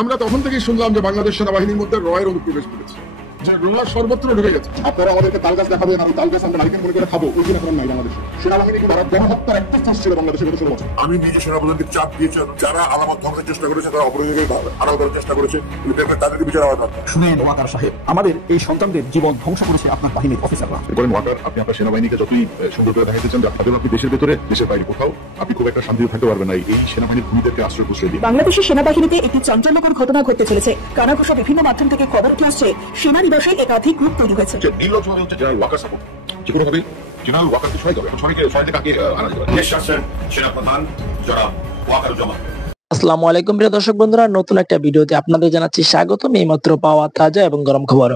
আমরা তখন থেকেই শুনলাম যে বাংলাদেশ সেনাবাহিনীর মধ্যে রয়ের অনুপ্রবেশ করেছে, যে র সর্বত্র ঢুকে গেছে। আপনারা আমাদেরকে তাল গাছ দেখাবেন, আমি তাল গাছ আমরা লাইকেন মনে করে খাবো, ওই দিন এখন নাই। বাংলাদেশ সেনাবাহিনী কি গণহত্যার একটা চেষ্টা ছিল বাংলাদেশে গত 16 বছর। আমি নিজে সেনাপ্রধানকে চাপ দিয়েছি, যারা আলামত ধ্বংসের চেষ্টা করেছে, তারা অপরাধীকে আড়াল করার চেষ্টা করেছে, তাদেরকে বিচার হওয়া দরকার। শুনেন ওয়াকার সাহেব, আমাদের এই সন্তানদের জীবন ধ্বংস করেছে আপনার বাহিনীর অফিসাররা। করেন ওয়াকার, আপনি আপনার সেনাবাহিনীকে যতই সুন্দর করে দেখাইতেছেন, আপনি দেশের ভেতরে দেশের বাইরে কোথাও আপনি খুব একটা শান্তিতে থাকতে পারবেন না এই সেনাবাহিনীর ভূমিদেরকে আশ্রয় প্রশ্রয় দিয়ে। বাংলাদেশের সেনাবাহিনীতে একটি চাঞ্চল্যকর ঘটনা ঘটতে চলেছে। কানাঘুষা বিভিন্ন মাধ্যম থেকে খবর উঠে আসছে, সেনানিবাসে একাধিক গ্রুপ তৈরি হয়েছে। নির্লজ্জভাবে হচ্ছে জেনারেল ওয়াকার সাপোর্ট, যে কোনোভাবে জেনারেল ওয়াকারকে সহায় যাবে, সবাইকে কাকে আনা যাবে। দেশ শাসন সেনাপ্রধান জনাব ওয়াকারুজ্জামান। আসসালামু আলাইকুম প্রিয় দর্শক বন্ধুরা, নতুন একটা ভিডিওতে আপনাদের জানাচ্ছি স্বাগতম। এইমাত্র পাওয়া তাজা এবং গরম খবর।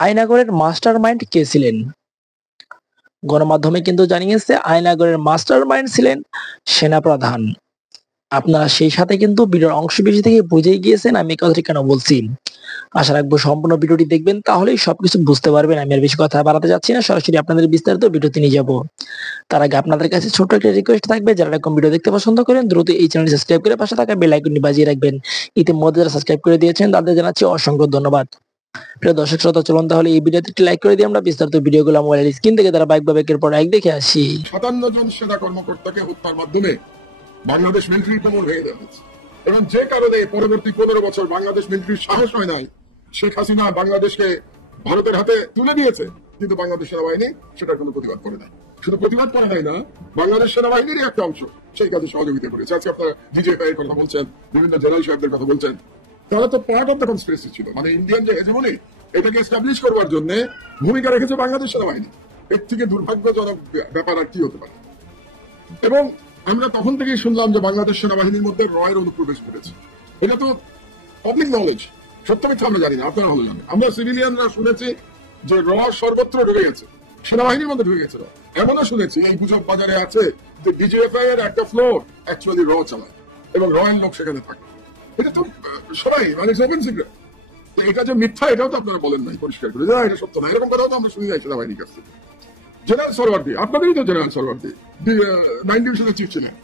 আয়নাগরের মাস্টার মাইন্ড কে ছিলেন? গণমাধ্যমে কিন্তু জানিয়েছে আয়নাগরের মাস্টার মাইন্ড ছিলেন সেনাপ্রধান। আপনারা সেই সাথে কিন্তু ভিডিওর অংশ বেশি থেকে বুঝেই গিয়েছেন আমি এই কথাটি কেন বলছি। আশা রাখবো সম্পূর্ণ ভিডিওটি দেখবেন, তাহলেই সবকিছু বুঝতে পারবেন। আমি আর বেশি কথা বাড়াতে যাচ্ছি না, সরাসরি আপনাদের বিস্তারিত ভিডিওতে নিয়ে যাবো। তার আগে আপনাদের কাছে ছোট্ট একটা রিকোয়েস্ট থাকবে, যারা এরকম ভিডিও দেখতে পছন্দ করেন দ্রুত এই চ্যানেলটি সাবস্ক্রাইব করে পাশে থাকা বেল আইকনটি বাজিয়ে রাখবেন। ইতিমধ্যে যারা সাবস্ক্রাইব করে দিয়েছেন তাদের জানাচ্ছি অসংখ্য ধন্যবাদ। প্রিয় দর্শক শ্রোতা, চলুন তাহলে এই ভিডিওতে একটি লাইক করে দিয়ে আমরা বিস্তারিত ভিডিওগুলো মোবাইলের স্ক্রিন থেকে তারা বাইক বা একের পর এক দেখে আসি। 57 জন সেনা কর্মকর্তাকে হত্যার মাধ্যমে বাংলাদেশ মিলিটারি দমন হয়ে যাচ্ছে, এবং যে কারণে পরবর্তী 15 বছর বাংলাদেশ মিলিটারির সাহস হয় নাই। শেখ হাসিনা বাংলাদেশকে ভারতের হাতে তুলে দিয়েছে, কিন্তু বাংলাদেশ সেনাবাহিনী সেটার কোনো প্রতিবাদ করে নাই। শুধু প্রতিবাদ করে নাই না, বাংলাদেশ সেনাবাহিনীরই একটা অংশ সেই কাজে সহযোগিতা করেছে। আজকে আপনারা ডিজিএফআই এর কথা বলছেন, বিভিন্ন জেনারেল সাহেবদের কথা বলছেন, তারা তো পার্ট অফ দ্য কনস্পিরেসি ছিল। মানে ইন্ডিয়ান যে হেজমনি, এটাকে এস্টাবলিশ করবার জন্য ভূমিকা রেখেছে বাংলাদেশ সেনাবাহিনী। এর থেকে দুর্ভাগ্যজনক ব্যাপার আর কি হতে পারে? এবং আমরা তখন থেকেই শুনলাম যে বাংলাদেশ সেনাবাহিনীর মধ্যে রয়ের অনুপ্রবেশ করেছে। এটা তো পাবলিক নলেজ, সত্য মিথ্যা আমরা জানি না, আপনারা হলো জানেন। আমরা সিভিলিয়ানরা শুনেছি যে র সর্বত্র ঢুকে গেছে, সেনাবাহিনীর মধ্যে ঢুকে গেছে। এমনও শুনেছি এই গুজব বাজারে আছে যে ডিজিএফআই এর একটা ফ্লোর অ্যাকচুয়ালি র চালায় এবং রয়ের লোক সেখানে থাকে। এটা তো সবাই মানে ওপেন সিক্রেট। এটা যে মিথ্যা এটাও তো আপনারা বলেন নাই পরিষ্কার করে, এটা সত্য না, এরকম কথাও তো আমরা শুনি নাই সেনাবাহিনীর কাছ থেকে। জেনারেল সরওয়ার্দী, আপনাদেরই তো জেনারেল সরওয়ার্দী 9 ডিভিশনের চিফ ছিলেন,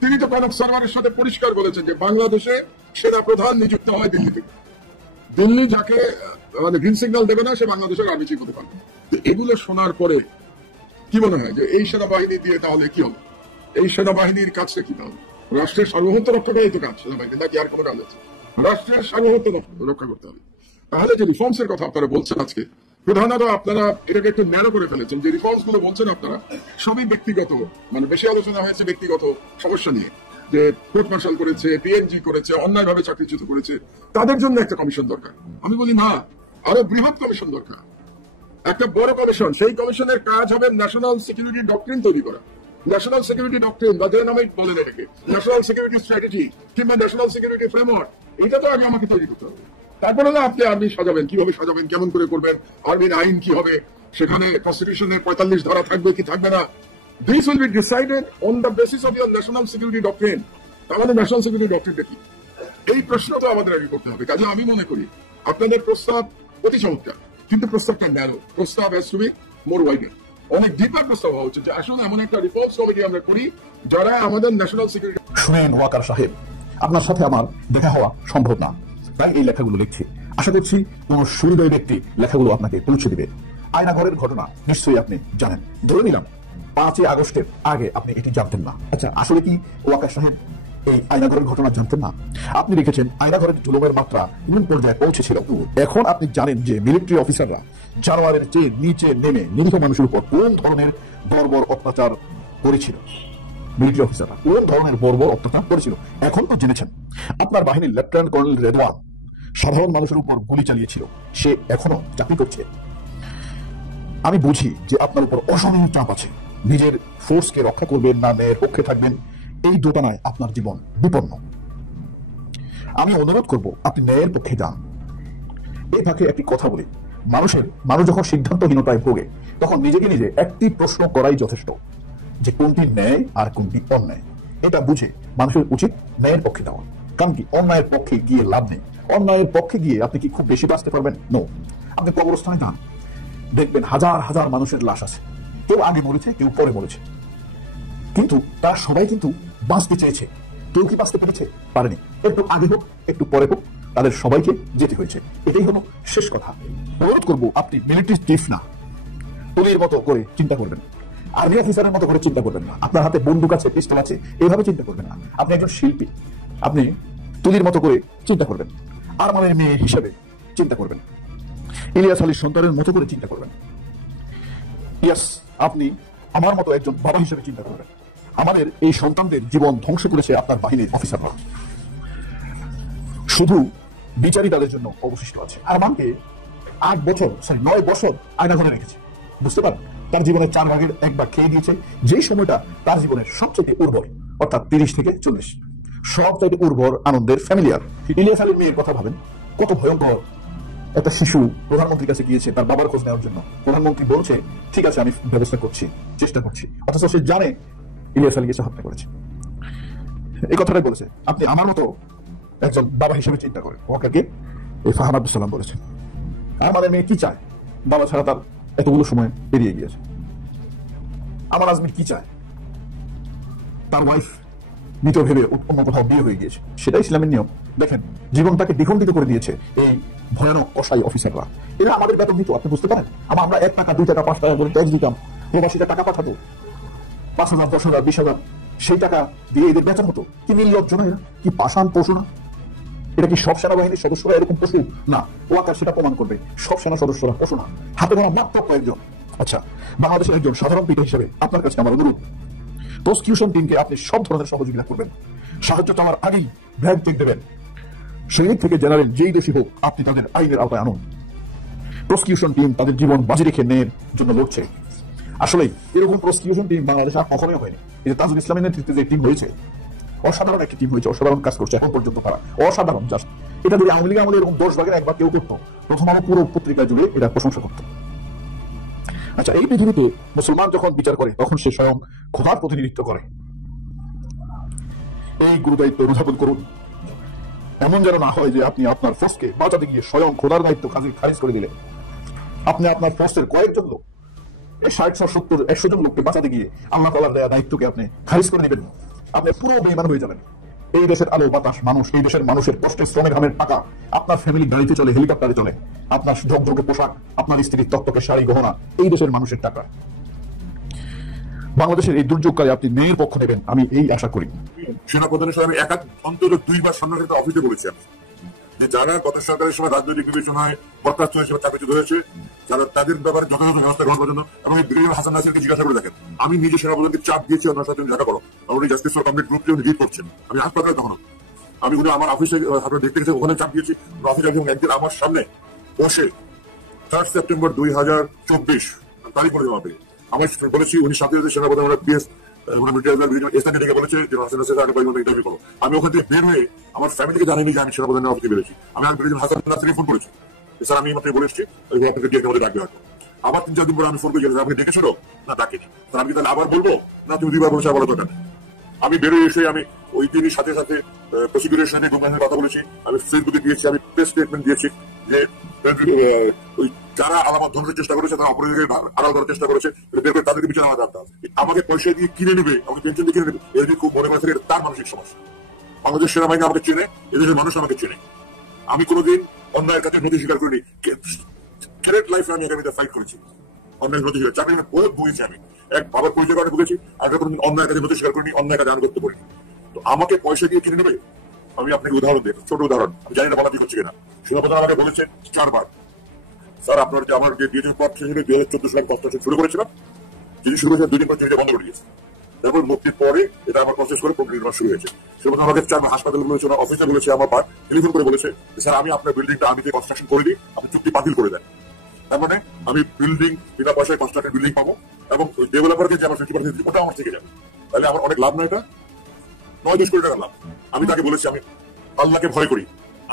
তিনি তো কনক সারওয়ারের সাথে পরিষ্কার বলেছেন যে বাংলাদেশে সেনা প্রধান নিযুক্ত হয় দিল্লি থেকে। দিল্লি যাকে মানে গ্রিন সিগন্যাল দেবে না, সে বাংলাদেশের আর্মি চিফ হতে পারবে। এগুলো শোনার পরে কি মনে হয় যে এই সেনাবাহিনী দিয়ে তাহলে কি হবে? এই সেনাবাহিনীর কাজটা কি তাহলে? রাষ্ট্রের সার্বভৌমত্ব রক্ষাটাই তো কাজ সেনাবাহিনী, নাকি আর কোনো কাজ আছে? রাষ্ট্রের সার্বভৌমত্ব রক্ষা করতে হবে। তাহলে যে রিফর্মস এর কথা আপনারা বলছেন আজকে, প্রধানত আপনারা এটাকে একটু ন্যারো করে ফেলেছেন। যে রিফর্মস গুলো বলছেন আপনারা সবই ব্যক্তিগত, মানে বেশি আলোচনা হয়েছে ব্যক্তিগত সমস্যা নিয়ে, যে কোর্ট মার্শাল করেছে, পিএনজি করেছে, অন্যায়ভাবে চাকরিচ্যুত করেছে, তাদের জন্য একটা কমিশন দরকার। আমি বলি না, আরো বৃহৎ কমিশন দরকার, একটা বড় কমিশন। সেই কমিশনের কাজ হবে ন্যাশনাল সিকিউরিটি ডক্ট্রিন তৈরি করা। ন্যাশনাল সিকিউরিটি ডক্ট্রিন বা যে নামেই বলেন এটাকে, ন্যাশনাল সিকিউরিটি স্ট্র্যাটেজি কিংবা ন্যাশনাল সিকিউরিটি ফ্রেমওয়ার্ক, এটা তো আগে আমাকে তৈরি করতে হবে। তারপরে না আপনি আর্মি সাজাবেন, কিভাবে সাজাবেন, কেমন করে করবেন, আর্মির আইন কি হবে, সেখানে কনস্টিটিউশনের 45 ধারা থাকবে কি থাকবে না। This will be decided on the basis of your national security doctrine. তাহলে ন্যাশনাল সিকিউরিটি ডক্ট্রিনটা কি, এই প্রশ্ন তো আমাদের আগে করতে হবে। কাজে আমি মনে করি আপনাদের প্রস্তাব অতি চমৎকার, কিন্তু প্রস্তাবটা ন্যারো। প্রস্তাব has to be more wider, অনেক ডিপার প্রস্তাব হওয়া উচিত, যে আসলে এমন একটা রিফর্মস কমিটি আমরা করি যারা আমাদের ন্যাশনাল সিকিউরিটি। শুনেন ওয়াকার সাহেব, আপনার সাথে আমার দেখা হওয়া সম্ভব না, তাই এই লেখাগুলো লিখছি। আশা করছি কোন সুহৃদয় ব্যক্তি লেখাগুলো আপনাকে পৌঁছে দিবে। আয়নাঘরের ঘটনা নিশ্চয়ই আপনি জানেন। ধরে নিলাম 5ই আগস্টের আগে আপনি এটি জানতেন না। আচ্ছা, আসলে কি ওয়াকার সাহেব এই আয়নাঘরের ঘটনা জানতেন না? আপনি লিখেছেন আয়নাঘরের জুলুমের মাত্রা কোন পর্যায়ে পৌঁছেছিল। এখন আপনি জানেন যে মিলিটারি অফিসাররা জানোয়ারের চেয়ে নিচে নেমে নিরীহ মানুষের উপর কোন ধরনের বর্বর অত্যাচার করেছিল। মিলিটারি অফিসাররা কোন ধরনের বর্বর অত্যাচার করেছিল এখন তো জেনেছেন। আপনার বাহিনীর লেফটেন্যান্ট কর্নেল রেদওয়ান সাধারণ মানুষের উপর গুলি চালিয়েছিল, সে এখনো চাকরি করছে। আমি বুঝি যে আপনার উপর অসহনীয় চাপ আছে। নিজের ফোর্সকে রক্ষা করবেন না ন্যায়ের পক্ষে থাকবেন, এই দোটানায় আপনার জীবন বিপন্ন। আমি অনুরোধ করব আপনি ন্যায়ের পক্ষে যান। এই ফাঁকে একটি কথা বলি, মানুষ যখন সিদ্ধান্তহীনতায় ভোগে তখন নিজেকে নিজে একটি প্রশ্ন করাই যথেষ্ট, যে কোনটি ন্যায় আর কোনটি অন্যায়। এটা বুঝে মানুষের উচিত ন্যায়ের পক্ষে যাওয়া। কারণ কি, অন্যায়ের পক্ষে গিয়ে লাভ নেই। অন্যায়ের পক্ষে গিয়ে আপনি কি খুব বেশি বাঁচতে পারবেন? নো। আপনি কবরস্থানে যান, দেখবেন হাজার হাজার মানুষের লাশ আছে, কেউ আগে মরেছে, কেউ পরে মরেছে, কিন্তু তারা সবাই কিন্তু বাঁচতে চেয়েছে। কেউ কি বাঁচতে পেরেছে? পারেনি। একটু আগে হোক একটু পরে হোক তাদের সবাইকে যেতে হয়েছে। এটাই হলো শেষ কথা। অনুরোধ করবো, আপনি মিলিটারি চিফ না, তুলির মতো করে চিন্তা করবেন, আর্মি অফিসারের মতো করে চিন্তা করবেন না, আপনার হাতে বন্দুক আছে, পিস্তল আছে, এইভাবে চিন্তা করবেন না। আপনি একজন শিল্পী, আপনি তুলির মতো করে চিন্তা করবেন, আরমানের মেয়ে হিসেবে চিন্তা করবেন, ইলিয়াস আলীর সন্তানের মতো করে চিন্তা করবেন। ইয়েস, আপনি আমার মতো একজন বাবা হিসেবে চিন্তা করবেন। আমাদের এই সন্তানদের জীবন ধ্বংস করেছে আপনার বাহিনীর অফিসাররা। শুধু বিচারই তাদের জন্য অবশিষ্ট আছে। আরমানকে 9 বছর আয়নাঘরে রেখেছে। বুঝতে পারেন, তার জীবনের 4 ভাগের 1 ভাগ খেয়ে দিয়েছে। যেই সময়টা তার জীবনের সবচেয়ে উর্বর, অর্থাৎ 30 থেকে 40, সবচেয়ে উর্বর, আনন্দের, ফ্যামিলিয়ার। ইলিয়াস আলীর মেয়ের কথা ভাবেন, কত ভয়ঙ্কর। একটা শিশু প্রধানমন্ত্রীর কাছে গিয়েছে তার বাবার খোঁজ নেওয়ার জন্য। প্রধানমন্ত্রী বলছে ঠিক আছে আমি ব্যবস্থা করছি, চেষ্টা করছি, অথচ সে জানে ইলিয়াস আলীকে হত্যা করেছে। এই কথাটাই বলেছে। আপনি আমার মতো একজন বাবা হিসেবে চিন্তা করেন। ওকে এই ফাহাদ আব্দুল সালাম বলেছে। আমাদের মেয়ে কি চায়? বাবা ছাড়া তার এতগুলো সময় পেরিয়ে গিয়েছে। আমার আজমির কি চায়? তার ওয়াইফ মৃত ভেবে অন্য কোথাও বিয়ে হয়ে গিয়েছে। সেটাই ইসলামের নিয়ম। দেখেন, জীবনটাকে দ্বিখণ্ডিত করে দিয়েছে এই ভয়ানক কসাই অফিসাররা। এরা আমাদের বেতন দিত, আপনি বুঝতে পারেন? আমরা 1 টাকা 2 টাকা 5 টাকা করে ট্যাক্স দিতাম, প্রবাসীরা টাকা পাঠাতো 5,000 10,000 20,000, সেই টাকা দিয়ে এদের বেতন হতো। কি নির্লজ্জ না এরা? কি পাষাণ পশু না? এটা কি সব সেনাবাহিনীর সদস্যরা এরকম পশু? না, ওয়াকার সেটা প্রমাণ করবে। সব সেনা সদস্যরা পশু না, হাতে গোনা মাত্র কয়েকজন। আচ্ছা, বাংলাদেশের একজন সাধারণ পিতা হিসেবে আপনার কাছে আমার অনুরোধ, প্রসিকিউশন টিমকে আপনি সব ধরনের সহযোগিতা করবেন। সাহায্য চাওয়ার আগেই ব্যাগ চেক দেবেন। সৈনিক থেকে জেনারেল যেই দেশই হোক, আপনি তাদের আইনের আওতায় আনুন। প্রসিকিউশন টিম তাদের জীবন বাজি রেখে নেয়ের জন্য লড়ছে। আসলে এরকম প্রসিকিউশন টিম বাংলাদেশে আর কখনোই হয়নি। এই যে তাজুল ইসলামের নেতৃত্বে যে টিম হয়েছে, অসাধারণ একটি টিম হয়েছে, অসাধারণ কাজ করছে এখন পর্যন্ত তারা, অসাধারণ। জাস্ট এটা যদি আওয়ামী লীগ আমাদের এরকম 10 ভাগের 1 ভাগ কেউ করতো, প্রথম আলো পুরো পত্রিকা জুড়ে এটা প্রশংসা করত। আচ্ছা, এই পৃথিবীতে মুসলমান যখন বিচার করে তখন সে স্বয়ং খোদার প্রতিনিধিত্ব করে। এই গুরুদায়িত্ব অনুধাবন করুন। এমন যেন না হয় যে আপনি আপনার ফোর্সকে বাঁচাতে গিয়ে স্বয়ং খোদার দায়িত্ব খারিজ করে দিলেন। আপনি আপনার ফোর্সের কয়েকজন লোক, 60 70 100 জন লোককে বাঁচাতে গিয়ে আল্লাহ তাআলার দেয়া দায়িত্বকে আপনি খারিজ করে নেবেন। আপনি পুরো বেঈমান হয়ে যাবেন। এই দেশের আলো বাতাস মানুষ, এই দেশের মানুষের কষ্টের শ্রমের ঘামের টাকা, আপনার ফ্যামিলি গাড়িতে চলে, হেলিকপ্টারে চলে, আপনার ঝকঝকে পোশাক, আপনার স্ত্রীর তত্ত্বকে শাড়ি গহনা, এই দেশের মানুষের টাকা। বাংলাদেশের এই দুর্যোগকালে আপনি ন্যায়ের পক্ষ নেবেন, আমি এই আশা করি। সেনাপ্রধানের সময় আমি অন্তত 2 বার সামনে অফিসে বলেছি যে যারা গত সরকারের সময় রাজনৈতিক বিবেচনায় বরখাস্ত হিসেবে চাকরিচ্যুত হয়েছে, যারা তাদের ব্যাপারে যথাযথ ব্যবস্থা গ্রহণ পর্যন্ত, এবং ব্রিগেডিয়ার হাসান নাসিরকে জিজ্ঞাসা করে দেখেন। আমি নিজে সেনাপ্রধানকে চাপ দিয়েছি ওনার সাথে দেখা করো, উনি জাস্টিস ফর কমপ্লিট গ্রুপকে উনি লিড করছেন। আমি হাসপাতালে তখন আমি উনি আমার অফিসে আপনারা দেখতে গেছেন, ওখানে চাপ দিয়েছি। অফিসে একদিন আমার সামনে বসে 3 সেপ্টেম্বর 2024 তারিখ করে দেওয়া হবে। আমি বলেছি উনি সাথে সেনাপ্রধান পিএস বলেছে ইন্টারভিউ করো। আমি ওখান থেকে বের হয়ে আমার ফ্যামিলিকে জানিনি যে আমি সেনাপ্রধানের অফিসে বেরোছি। আমি হাসান নাসিরকে ফোন করেছি, স্যার আমি মাত্র বলে এসেছি, আপনাকে ডিএনএ মধ্যে ডাকবে হয়তো। আবার 3-4 দিন পরে আমি ফোন করে আপনি ডেকেছিল না, ডাকেনি। স্যার আমি তাহলে আবার বলবো না, তুমি 2 বার বলেছো, আবার দরকার নেই। আমি বেরোয় এসে আমি ওই দিনই সাথে সাথে প্রসিকিউটরের সাথে কথা বলেছি, আমি ফেসবুকে দিয়েছি, আমি প্রেস স্টেটমেন্ট দিয়েছি যে ওই যারা আলামত ধ্বংসের চেষ্টা করেছে, তারা অপরাধীদের আড়াল করার চেষ্টা করেছে, তাদেরকে বিচার আনা দরকার। আমাকে পয়সা দিয়ে কিনে নেবে, আমাকে পেনশন দিয়ে কিনে নেবে, এর খুব মনে করে থাকে তার মানসিক সমস্যা। বাংলাদেশ সেনাবাহিনী আমাকে চেনে, এদেশের মানুষ আমাকে চেনে। আমি কোনোদিন অন্যায়ের কাছে নথি স্বীকার করিনি। থ্রেট লাইফে আমি একাডেমিতে ফাইট করেছি, অন্যায়ের নথি স্বীকার চাকরি বহুত ভুগেছি। আমি এক বাবার পরিচয় কারণে ভুগেছি, আর কোনোদিন অন্যায়ের কাছে নথি স্বীকার করিনি, অন্যায় কাজে আনুগত্য করিনি। তো আমাকে পয়সা দিয়ে কিনে নেবে। আমি আপনাকে উদাহরণ দিই, ছোট উদাহরণ, আমি জানি না বলা ঠিক হচ্ছে কিনা। সেনাপ্রধান আমাকে বলেছে 4 বার, স্যার আপনার যে আমার যে ডিএজির পদ ছিল 2014 সালে কনস্ট্রাকশন শুরু করেছিলাম, যিনি শুরু করেছেন 2 দিন পর তিনি বন্ধ করে দিয়েছে। তারপর মুক্তির পরে এটা আমার প্রসেস করে প্রক্রিয়া নির্মাণ শুরু হয়েছে। সেনাপ্রধান আমাকে 4 হাসপাতালে বলেছে, ওনার অফিসে বলেছে, আমার টেলিফোন করে বলেছে, স্যার আমি আপনার বিল্ডিংটা আমি কনস্ট্রাকশন করে দিই, আপনি চুক্তি বাতিল করে দেন। তার মানে আমি বিল্ডিং বিনা পয়সায় কনস্ট্রাক্টেড বিল্ডিং পাবো, এবং ডেভেলপারকে যে আমার 50% ওটা আমার থেকে যাবে। তাহলে আমার অনেক লাভ না, এটা 9-10 কোটি টাকা লাভ। আমি তাকে বলেছি আমি আল্লাহকে ভয় করি,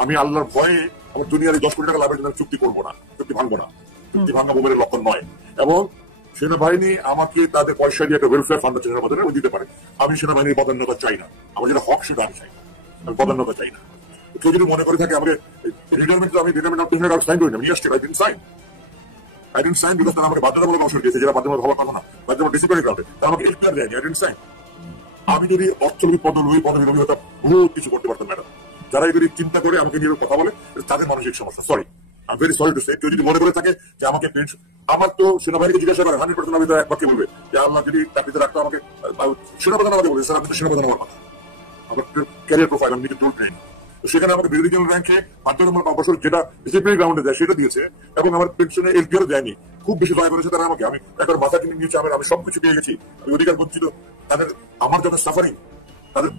আমি আল্লাহর ভয়ে আমার দুনিয়ার 10 কোটি টাকা লাভের জন্য চুক্তি করবো না, চুক্তি ভাঙবো না। চুক্তি ভাঙা মোবাইলের লক্ষণ নয়। এবং সেনাবাহিনী আমাকে তাদের পয়সা দিয়ে একটা ওয়েলফেয়ার ফান্ড সেনাবাহিনী দিতে পারে। আমি সেনাবাহিনীর পদোন্নতি চাই না, আমার যেটা হক সেটা আমি চাই, আমি পদোন্নতি চাই না। কেউ যদি মনে করে থাকে আমাকে রিটায়ারমেন্ট, আমি রিটায়ারমেন্ট সাইন করি না, আই ডিডন্ট সাইন বিকজ তারা আমাকে বাধ্যতামূলক অবসর দিয়েছে, যেটা বাধ্যতামূলক হওয়ার কথা না, বাধ্যতামূলক ডিসিপ্লিনারি গ্রাউন্ডে তারা আমাকে এখতিয়ার দেয়নি। I didn't sign. আমি যদি অর্থনৈতিক পদবি হতাম, বহুত কিছু করতে পারতাম ম্যাডাম। যারা এগুলি চিন্তা করে আমাকে নিয়ে কথা বলে, তাদের মানসিক সমস্যা। Sorry, I very sorry to সে। কেউ যদি মনে করে থাকে যে আমাকে পেনশন, আমার তো সেনাবাহিনীকে জিজ্ঞাসা করে 100% আমি তো এক বাক্যে বলবে যে আল্লাহ যদি চাকরিতে রাখতো আমাকে, সেনাপ্রধান আমাকে বলে স্যার আপনি তো সেনাপ্রধান আমার কথা, আমার ক্যারিয়ার প্রোফাইল আমি টোল ট্রেন। সেখানে আমাকে ব্রিগেডিয়ার জেনারেল র্যাঙ্কে বাধ্যতামূলক অবসর যেটা ডিসিপ্লিন গ্রাউন্ডে দেয় সেটা দিয়েছে, এবং আমার পেনশনে এলপিআরও দেয়নি। খুব বেশি দয়া করেছে তারা আমাকে। আমি একবার মাথা কিনে নিয়েছি, আমি সবকিছু পেয়ে গেছি, আমি অধিকার বঞ্চিত। তাদের আমার যত সাফারিং,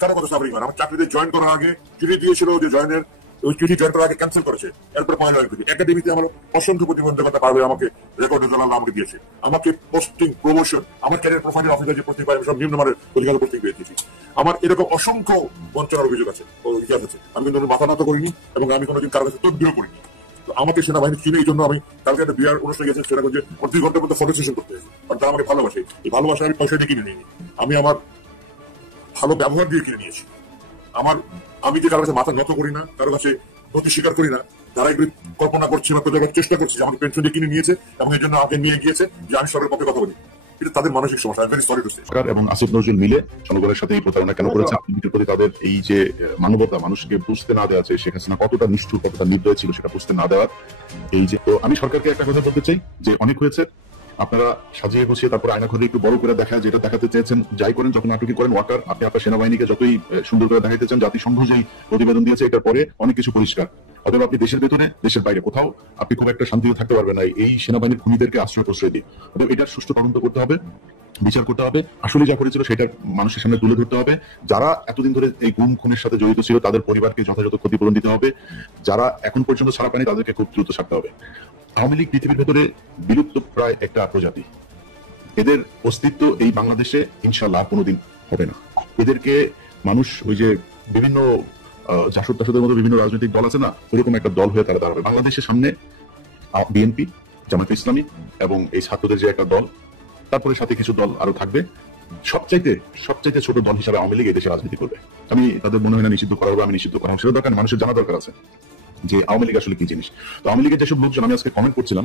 তারা কত সাফারিং হয়। আমার চাকরিতে জয়েন করার আগে চিঠি দিয়েছিল যে জয়েনের, ওই চিঠি জয়েন করার আগে ক্যান্সেল করেছে, এরপর পয়েন্ট জয়েন করেছে। একাডেমিতে আমার অসংখ্য প্রতিবন্ধকতা পার হয়ে আমাকে রেকর্ড আমাকে দিয়েছে, আমাকে পোস্টিং প্রমোশন, আমার ক্যারিয়ার প্রোফাইলের অফিসে যে পোস্টিং পাই সব নিম্নমানের অধিকার পোস্টিং পেয়ে দিয়েছি। আমার এরকম অসংখ্য বঞ্চনার অভিযোগ আছে, ইতিহাস আছে। আমি কিন্তু মাথা নত করিনি এবং আমি কোনোদিন কারো কাছে তদবিরও করিনি। আমাকে সেনাবাহিনী চিনে, এই জন্য আমি কালকে একটা বিয়ার অনুষ্ঠানে গেছি সেনাগঞ্জে, 2 ঘন্টার মধ্যে ফটো সেশন করতে হয়েছে। কারণ তারা আমাকে ভালোবাসে। এই ভালোবাসা আমি পয়সা দিয়ে কিনে নিইনি, আমি আমার ভালো ব্যবহার দিয়ে কিনে নিয়েছি। আমি যে কারো কাছে মাথা নত করি না, কারো কাছে নথি স্বীকার করি না। যারা এগুলি কল্পনা করছে বা প্রচার চেষ্টা করছে আমাকে পেনশন দিয়ে কিনে নিয়েছে এবং এই জন্য আমাকে নিয়ে গিয়েছে যে আমি সরকারের পক্ষে কথা বলি, এটা তাদের মানসিক সমস্যা। Very sorry to say. সরকার এবং আসিফ নজরুল মিলে জনগণের সাথে এই প্রতারণা কেন করেছে? আপনাদের প্রতি তাদের এই যে মানবতা, মানুষকে বুঝতে না দেওয়া, শেখ হাসিনা কতটা নিষ্ঠুর, কতটা নির্দয় ছিল সেটা বুঝতে না দেওয়ার এই যে। তো আমি সরকারকে একটা কথা বলতে চাই যে অনেক হয়েছে, আপনারা সাজিয়ে গুছিয়ে তারপর আয়না ঘরে একটু বড় করে দেখা, যেটা দেখাতে চেয়েছেন যাই করেন, যখন নাটকি করেন ওয়াকার, আপনি আপনার সেনাবাহিনীকে যতই সুন্দর করে দেখাইতে চান, জাতিসংঘ যেই প্রতিবেদন দিয়েছে এটার পরে অনেক কিছু পরিষ্কার। অতএব আপনি দেশের ভেতরে দেশের বাইরে কোথাও আপনি খুব একটা শান্তিতে থাকতে পারবেন না এই সেনাবাহিনীর খুনিদেরকে আশ্রয় প্রশ্রয় দিয়ে। অতএব এটার সুষ্ঠু তদন্ত করতে হবে, বিচার করতে হবে, আসলে যা করেছিল সেটা মানুষের সামনে তুলে ধরতে হবে। যারা এতদিন ধরে এই গুম খুনের সাথে জড়িত ছিল তাদের পরিবারকে যথাযথ ক্ষতিপূরণ দিতে হবে। যারা এখন পর্যন্ত ছাড়া পায়নি তাদেরকে খুব দ্রুত ছাড়তে হবে। আওয়ামী লীগ পৃথিবীর ভেতরে বিলুপ্ত প্রায় একটা প্রজাতি, এদের অস্তিত্ব এই বাংলাদেশে ইনশাল্লাহ কোনোদিন হবে না। এদেরকে মানুষ ওই যে বিভিন্ন জাসদ টাসদের মতো বিভিন্ন রাজনৈতিক দল আছে না, ওইরকম একটা দল হয়ে তারা দাঁড়াবে বাংলাদেশের সামনে। বিএনপি, জামায়াতে ইসলামী এবং এই ছাত্রদের যে একটা দল, তারপরে সাথে কিছু দল আরো থাকবে, সবচাইতে ছোট দল হিসাবে আওয়ামী লীগ এই দেশে রাজনীতি করবে। আমি তাদের মনে হয় না নিষিদ্ধ করা হবে, আমি নিষিদ্ধ করা সেটা দরকার, মানুষের জানা দরকার আছে যে আওয়ামী লীগ আসলে কি জিনিস। তো আওয়ামী লীগের যেসব লোকজন, আমি আজকে কমেন্ট করছিলাম,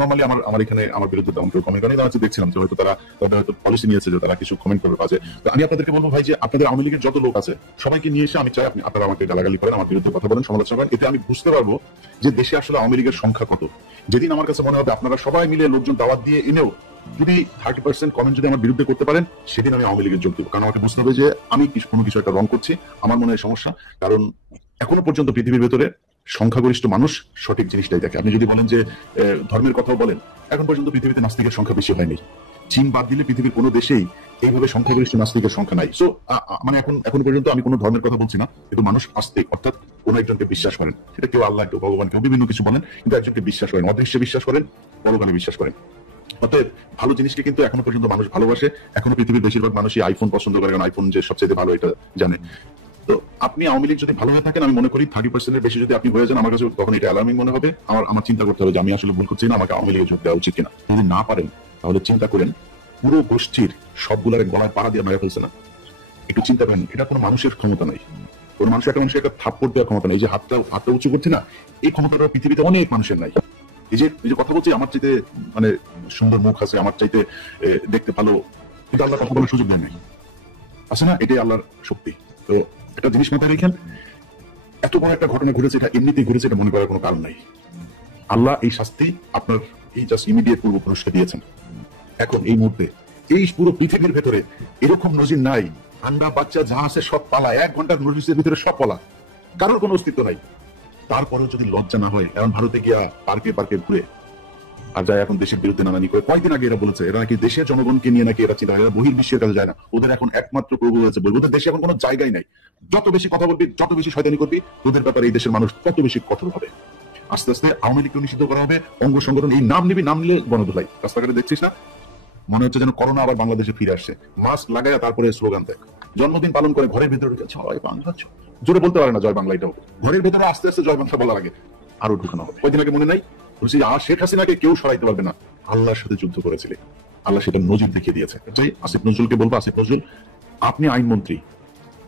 নর্মালি আমার এখানে আমার বিরুদ্ধে তেমন কেউ কমেন্ট করেনি, দেখছিলাম যে হয়তো তারা হয়তো পলিসি নিয়েছে যে তারা কিছু কমেন্ট করবে কাজে। তো আমি আপনাদেরকে বলবো ভাই যে আপনাদের আওয়ামী লীগের যত লোক আছে সবাইকে নিয়ে এসে আমি চাই আপনারা আমাকে গালাগালি করেন, আমার বিরুদ্ধে কথা বলেন, সমালোচনা করেন, এতে আমি বুঝতে পারবো যে দেশে আসলে আওয়ামী লীগের সংখ্যা কত। যেদিন আমার কাছে মনে হবে আপনারা সবাই মিলে লোকজন দাওয়াত দিয়ে এনেও যদি 30% কমেন্ট যদি আমার বিরুদ্ধে করতে পারেন, সেদিন আমি আওয়ামী লীগের যোগ দেবো। কারণ আমাকে বুঝতে হবে যে আমি কোনো কিছু একটা রং করছি, আমার মনে হয় সমস্যা। কারণ এখনো পর্যন্ত পৃথিবীর ভেতরে সংখ্যাগরিষ্ঠ মানুষ সঠিক জিনিসটাই দেখে। আপনি যদি বলেন যে ধর্মের কথাও বলেন, এখন পর্যন্ত পৃথিবীতে নাস্তিকের সংখ্যা বেশি হয়নি। চীন বাদ দিলে পৃথিবীর কোনো দেশেই এইভাবে সংখ্যাগরিষ্ঠ নাস্তিকের সংখ্যা নাই। সো মানে এখন পর্যন্ত আমি কোনো ধর্মের কথা বলছি না, কিন্তু মানুষ আস্তিক, অর্থাৎ কোন একজনকে বিশ্বাস করেন, সেটা কেউ আল্লাহ, কেউ ভগবান, কেউ বিভিন্ন কিছু বলেন, কিন্তু একজনকে বিশ্বাস করেন, অদৃশ্যে বিশ্বাস করেন, পরকালে বিশ্বাস করেন। অতএব ভালো জিনিসকে কিন্তু এখনো পর্যন্ত মানুষ ভালোবাসে। এখনো পৃথিবীর বেশিরভাগ মানুষই আইফোন পছন্দ করে, কারণ আইফোন যে সবচেয়ে ভালো এটা জানে। তো আপনি আওয়ামী লীগ যদি ভালো হয়ে থাকেন, আমি মনে করি 30% বেশি যদি আপনি হয়ে যান, আমার কাছে তখন এটা অ্যালার্মিং মনে হবে। আমার চিন্তা করতে হবে যে আমি আসলে ভুল করছি না, আমাকে আওয়ামী লীগে যোগ দেওয়া উচিত কিনা। যদি না পারেন তাহলে চিন্তা করেন পুরো গোষ্ঠীর সবগুলার গলায় পাড়া দিয়ে মেরে ফেলছে না, একটু চিন্তা করেন। এটা কোনো মানুষের ক্ষমতা নাই, কোনো মানুষের একটা থাপ্পড় দেওয়ার ক্ষমতা নেই। এই যে হাতটা উঁচু করছে না, এই ক্ষমতাটা পৃথিবীতে অনেক মানুষের নাই। এই যে কথা বলছি, আমার চাইতে মানে সুন্দর মুখ আছে, আমার চাইতে দেখতে ভালো, কিন্তু আল্লাহ কথা বলার সুযোগ দেয় নাই, আছে না? এটাই আল্লাহর শক্তি। তো একটা জিনিস মাথায় রেখেন, এত বড় একটা ঘটনা ঘটেছে, এটা এমনিতেই ঘটেছে, এটা মনে করার কোনো কারণ নাই। আল্লাহ এই শাস্তি আপনার এই জাস্ট ইমিডিয়েট পূর্বপুরুষকে দিয়েছেন। এখন এই মুহূর্তে এই পুরো পৃথিবীর ভেতরে এরকম নজির নাই, আন্ডা বাচ্চা যা আছে সব পালা, 1 ঘন্টার নোটিসের ভিতরে সব পালা, কারোর কোনো অস্তিত্ব নাই। তারপরেও যদি লজ্জা না হয়, এখন ভারতে গিয়া পার্কে ঘুরে আর যায় এখন দেশের বিরুদ্ধে নানানি করে। কয়েকদিন আগে এরা বলেছে এরা নাকি দেশের জনগণকে নিয়ে নাকি এরা চিন্তা, এরা বহির্বিশ্বের কাছে যায় না, ওদের এখন একমাত্র প্রভু হয়েছে বই। ওদের দেশে এখন কোনো জায়গায় নাই। যত বেশি কথা বলবি, যত বেশি শয়তানি করবি, তোদের ব্যাপারে এই দেশের মানুষ তত বেশি কঠোর হবে। আস্তে আস্তে আওয়ামী লীগকে নিষিদ্ধ করা হবে, অঙ্গ সংগঠন, এই নাম নিবি, নাম নিলে গণধোলাই। রাস্তাঘাটে দেখছিস না, মনে হচ্ছে যেন করোনা আবার বাংলাদেশে ফিরে আসছে। মাস্ক লাগায় তারপরে স্লোগান দেখ, জন্মদিন পালন করে ঘরের ভেতরে জয় বাংলা, জোরে বলতে পারে না জয় বাংলা, এটাও ঘরের ভেতরে আস্তে আস্তে জয় বাংলা বলার আগে আরো ঢুকানো হবে। কয়েকদিন আগে মনে নাই বলছি, শেখ হাসিনাকে কেউ সরাইতে পারবে না, আল্লাহর সাথে যুদ্ধ করেছিলে, আল্লাহ সেটা নজির দেখিয়ে দিয়েছে। আসিফ নজরুলকে বলবো, আসিফ নজরুল আপনি আইনমন্ত্রী,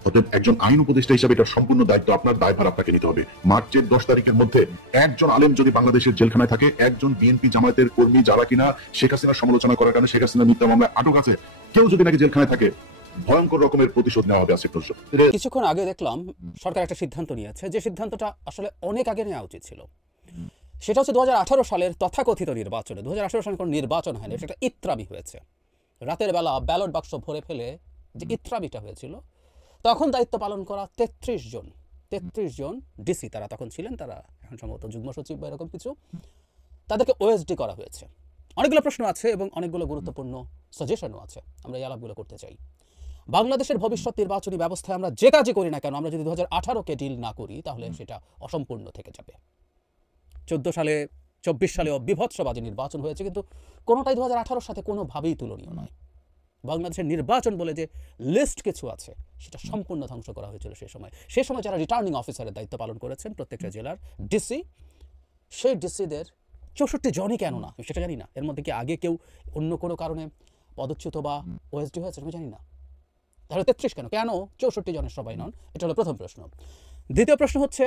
অতএব একজন আইন উপদেষ্টা হিসাবে এটা সম্পূর্ণ দায়িত্ব আপনার, দায়ভার আপনাকে নিতে হবে। মার্চের 10 তারিখের মধ্যে একজন আলেম যদি বাংলাদেশের জেলখানায় থাকে, একজন বিএনপি জামায়াতের কর্মী যারা কিনা শেখ হাসিনার সমালোচনা করার কারণে শেখ হাসিনার মিথ্যা মামলায় আটক আছে, কেউ যদি নাকি জেলখানায় থাকে, ভয়ঙ্কর রকমের প্রতিশোধ নেওয়া হবে আসিফ নজরুল। কিছুক্ষণ আগে দেখলাম সরকার একটা সিদ্ধান্ত নিয়েছে, যে সিদ্ধান্তটা আসলে অনেক আগে নেওয়া উচিত ছিল। সেটা হচ্ছে 2018 সালের তথাকথিত নির্বাচনে, 2018 সালে কোনো নির্বাচন হয়নি, এটা একটা ইত্রামি হয়েছে। রাতের বেলা ব্যালট বাক্স ভরে ফেলে যে ইত্রামিটা হয়েছিল, তখন দায়িত্ব পালন করা 33 জন ডিসি তারা তখন ছিলেন, তারা এখন সম্ভবত যুগ্ম সচিব বা এরকম কিছু, তাদেরকে ওএসডি করা হয়েছে। অনেকগুলো প্রশ্ন আছে এবং অনেকগুলো গুরুত্বপূর্ণ সাজেশনও আছে, আমরা এই আলাপগুলো করতে চাই। বাংলাদেশের ভবিষ্যৎ নির্বাচনী ব্যবস্থায় আমরা যে কাজই করি না কেন, আমরা যদি 2018-কে ডিল না করি তাহলে সেটা অসম্পূর্ণ থেকে যাবে। 14 সালে 24 সালেও বিভৎসবাদী নির্বাচন হয়েছে, কিন্তু কোনোটাই 2018-র সাথে কোনোভাবেই তুলনীয় নয়। বাংলাদেশের নির্বাচন বলে যে লিস্ট কিছু আছে, সেটা সম্পূর্ণ ধ্বংস করা হয়েছিল সে সময় যারা রিটার্নিং অফিসারের দায়িত্ব পালন করেছেন প্রত্যেকটা জেলার ডিসি, সেই ডিসিদের 64 জনই কেন না আমি সেটা জানি না। এর মধ্যে কি আগে কেউ অন্য কোনো কারণে পদচ্যুত বা ওএসডি হয়েছে আমি জানি না। তাহলে 33 কেন 64 জনের সবাই নন? এটা হলো প্রথম প্রশ্ন। দ্বিতীয় প্রশ্ন হচ্ছে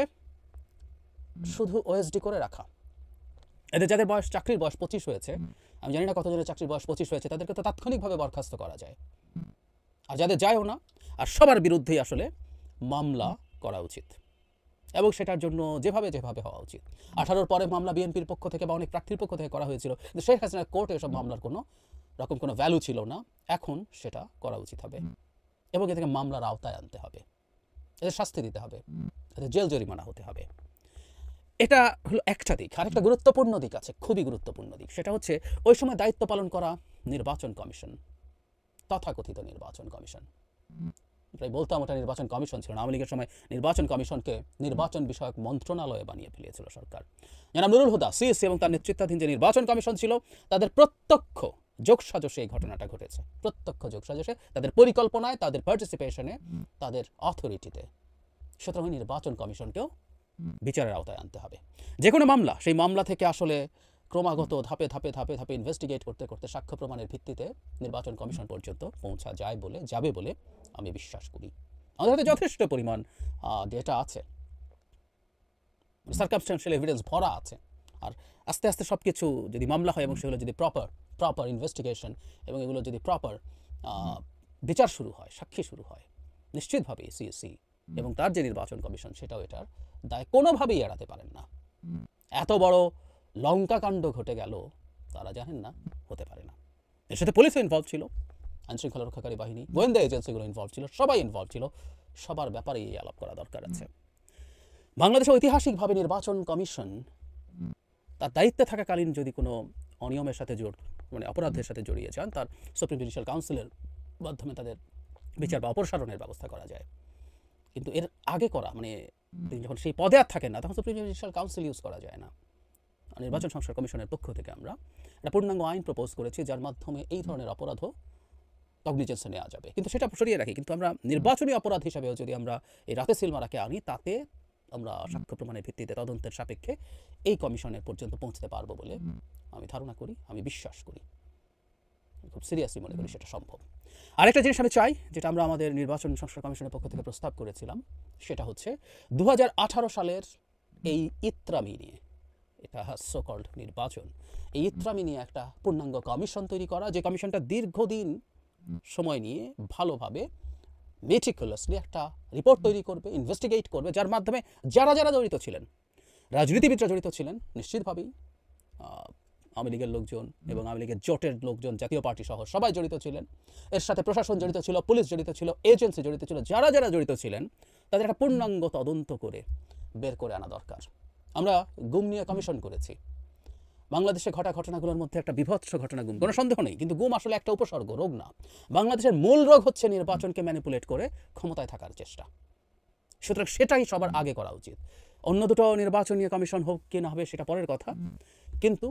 শুধু ওএসডি করে রাখা। এদের যাদের বয়স, চাকরির বয়স 25 হয়েছে, আমি জানি না কতজনের চাকরির বয়স 25 হয়েছে, তাদেরকে তো তাৎক্ষণিকভাবে বরখাস্ত করা যায়। আর যাদের যায়ও না, আর সবার বিরুদ্ধেই আসলে মামলা করা উচিত, এবং সেটার জন্য যেভাবে হওয়া উচিত। 18-র পরে মামলা বিএনপির পক্ষ থেকে বা অনেক প্রার্থীর পক্ষ থেকে করা হয়েছিল, কিন্তু শেখ হাসিনার কোর্টে এসব মামলার কোনো ভ্যালু ছিল না। এখন সেটা করা উচিত হবে এবং এদেরকে মামলার আওতায় আনতে হবে, এদের শাস্তি দিতে হবে, এদের জেল জরিমানা হতে হবে। এটা হলো একটা দিক। আর একটা গুরুত্বপূর্ণ দিক আছে, খুবই গুরুত্বপূর্ণ দিক, সেটা হচ্ছে ওই সময় দায়িত্ব পালন করা নির্বাচন কমিশন, তথাকথিত নির্বাচন কমিশন। প্রায় বলতাম ওটা নির্বাচন কমিশন ছিল না। আওয়ামী লীগের সময় নির্বাচন কমিশনকে নির্বাচন বিষয়ক মন্ত্রণালয়ে বানিয়ে ফেলিয়েছিল সরকার। জনাব নুরুল হুদা সিএসি এবং তার নেতৃত্বাধীন যে নির্বাচন কমিশন ছিল, তাদের প্রত্যক্ষ যোগসাজশে এই ঘটনাটা ঘটেছে। প্রত্যক্ষ যোগসাজশে, তাদের পরিকল্পনায়, তাদের পার্টিসিপেশনে, তাদের অথরিটিতে। সুতরাং নির্বাচন কমিশনকেও বিচারের আওতায় আনতে হবে। যে কোনো মামলা, সেই মামলা থেকে আসলে ক্রমাগত ধাপে ধাপে ইনভেস্টিগেট করতে করতে সাক্ষ্য প্রমাণের ভিত্তিতে নির্বাচন কমিশন পর্যন্ত পৌঁছা যাবে বলে আমি বিশ্বাস করি। আমাদের হাতে যথেষ্ট পরিমাণ ডেটা আছে, সার্কামস্ট্যান্সিয়াল এভিডেন্স ভরা আছে। আর আস্তে আস্তে সব কিছু যদি মামলা হয় এবং সেগুলো যদি প্রপার ইনভেস্টিগেশন এবং এগুলো যদি প্রপার বিচার শুরু হয়, সাক্ষী শুরু হয়, নিশ্চিতভাবেই সিএসি এবং তার যে নির্বাচন কমিশন সেটাও এটার দায় কোনোভাবেই এড়াতে পারেন না। এত বড় লঙ্কাকাণ্ড ঘটে গেল, তারা জানেন না, হতে পারে না। এর সাথে পুলিশও ইনভলভ ছিল, আইনশৃঙ্খলা রক্ষাকারী বাহিনী, গোয়েন্দা এজেন্সিগুলো ইনভলভ ছিল, সবাই ইনভলভ ছিল। সবার ব্যাপারে এই আলাপ করা দরকার আছে। বাংলাদেশে ঐতিহাসিকভাবে নির্বাচন কমিশন তার দায়িত্বে থাকাকালীন যদি কোনো অনিয়মের সাথে অপরাধের সাথে জড়িয়ে যান, তার সুপ্রিম জুডিশিয়াল কাউন্সিলের মাধ্যমে তাদের বিচার বা অপসারণের ব্যবস্থা করা যায়। কিন্তু এর আগে করা, তিনি যখন সেই পদে আর থাকেন না, তখন সুপ্রিম জুডিশিয়াল কাউন্সিল ইউজ করা যায় না। নির্বাচন সংস্কার কমিশনের পক্ষ থেকে আমরা একটা পূর্ণাঙ্গ আইন প্রপোজ করেছি, যার মাধ্যমে এই ধরনের অপরাধও কগনিজেন্সে নেওয়া যাবে। কিন্তু সেটা সরিয়ে রাখি, কিন্তু আমরা নির্বাচনী অপরাধ হিসাবেও যদি আমরা এই রাতে সিলমারাকে আনি, তাতে আমরা সাক্ষ্য প্রমাণের ভিত্তিতে তদন্তের সাপেক্ষে এই কমিশনের পর্যন্ত পৌঁছতে পারবো বলে আমি ধারণা করি, আমি বিশ্বাস করি, খুব সিরিয়াসলি মনে করি সেটা সম্ভব। আরেকটা জিনিস আমি চাই, যেটা আমরা আমাদের নির্বাচন সংস্কার কমিশনের পক্ষ থেকে প্রস্তাব করেছিলাম, সেটা হচ্ছে 2018 সালের এই ইত্রামি নিয়ে, এটা সো কল্ড নির্বাচন, এই ইত্রামি নিয়ে একটা পূর্ণাঙ্গ কমিশন তৈরি করা, যে কমিশনটা দীর্ঘদিন সময় নিয়ে ভালোভাবে মেটিকুলাসলি একটা রিপোর্ট তৈরি করবে, ইনভেস্টিগেট করবে, যার মাধ্যমে যারা জড়িত ছিলেন, রাজনীতিবিদরা জড়িত ছিলেন, নিশ্চিতভাবেই আওয়ামী লীগের লোকজন এবং আওয়ামী লীগের জোটের লোকজন, জাতীয় পার্টি সহ সবাই জড়িত ছিলেন, এর সাথে প্রশাসন জড়িত ছিল, পুলিশ জড়িত ছিল, এজেন্সি জড়িত ছিল, যারা জড়িত ছিলেন তাদের একটা পূর্ণাঙ্গ তদন্ত করে বের করে আনা দরকার। আমরা গুম নিয়ে কমিশন করেছি। বাংলাদেশে ঘটা ঘটনাগুলোর মধ্যে একটা বিভৎস ঘটনা গুম, কোনো সন্দেহ নেই, কিন্তু গুম আসলে একটা উপসর্গ, রোগ না। বাংলাদেশের মূল রোগ হচ্ছে নির্বাচনকে ম্যানিপুলেট করে ক্ষমতায় থাকার চেষ্টা। সুতরাং সেটাই সবার আগে করা উচিত। অন্য দুটো নির্বাচনীয় কমিশন হোক কি না হবে সেটা পরের কথা, কিন্তু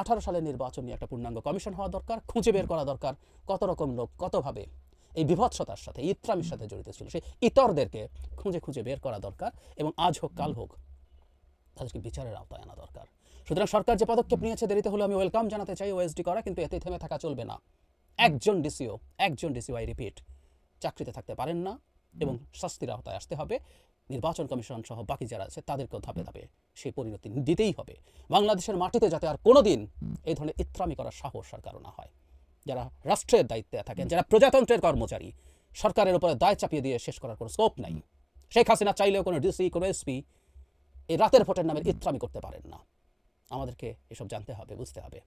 18 সালের নির্বাচন নিয়ে একটা পূর্ণাঙ্গ কমিশন হওয়া দরকার। খুঁজে বের করা দরকার কত রকম লোক কতভাবে এই বিভৎসতার সাথে, ইত্রামির সাথে জড়িত ছিল, সেই ইতরদেরকে খুঁজে বের করা দরকার এবং আজ হোক কাল হোক তাদেরকে বিচারের আওতায় আনা দরকার। সুতরাং সরকার যে পদক্ষেপ নিয়েছে, দেরিতে হলে আমি ওয়েলকাম জানাতে চাই ওএসডি করা, কিন্তু এতে থেমে থাকা চলবে না। একজন ডিসিও আই রিপিট চাকরিতে থাকতে পারেন না এবং শাস্তির আওতায় আসতে হবে। নির্বাচন কমিশন সহ বাকি যারা আছে তাদেরকেও ধাপে সেই পরিণতি দিতেই হবে। বাংলাদেশের মাটিতে যাতে আর কোনোদিন এই ধরনের ইত্রামি করার সাহস আর কারো না হয়। যারা রাষ্ট্রের দায়িত্বে থাকেন, যারা প্রজাতন্ত্রের কর্মচারী, সরকারের উপরে দায় চাপিয়ে দিয়ে শেষ করার কোনো স্কোপ নাই। শেখ হাসিনা চাইলেও কোনো ডিসি কোনো এসপি এই রাতের ভোটের নামের ইত্রামি করতে পারেন না। আমাদেরকে এসব জানতে হবে, বুঝতে হবে।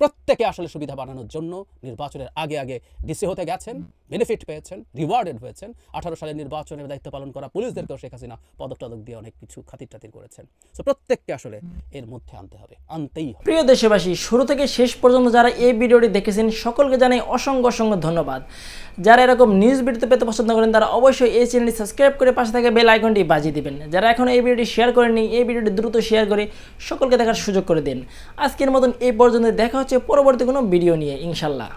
প্রত্যেকে আসলে সুবিধা বানানোর জন্য নির্বাচনের আগে আগে ডিসি হতে গেছেন, বেনিফিট পেয়েছেন, রিওয়ার্ডেড হয়েছেন। 18 সালে নির্বাচনের দায়িত্ব পালন করা পুলিশদেরকেও শেখ হাসিনা পদক টদক দিয়ে অনেক কিছু খাতির টাতির করেছেন। তো প্রত্যেককে আসলে এর মধ্যে আনতে হবে, আনতেই হবে। প্রিয় দেশবাসী, শুরু থেকে শেষ পর্যন্ত যারা এই ভিডিওটি দেখেছেন সকলকে জানাই অসংখ্য অসংখ্য ধন্যবাদ। যারা এরকম নিউজ ভিডিও পেতে পছন্দ করেন তারা অবশ্যই এই চ্যানেলটি সাবস্ক্রাইব করে পাশে থাকা বেল আইকনটি বাজিয়ে দিবেন। যারা এখন এই ভিডিওটি শেয়ার করেননি, এই ভিডিওটি দ্রুত শেয়ার করে সকলকে দেখার সুযোগ করে দিন। আজকের মতন এই পর্যন্ত, দেখা হচ্ছে পরবর্তী কোনো ভিডিও নিয়ে ইনশাল্লাহ।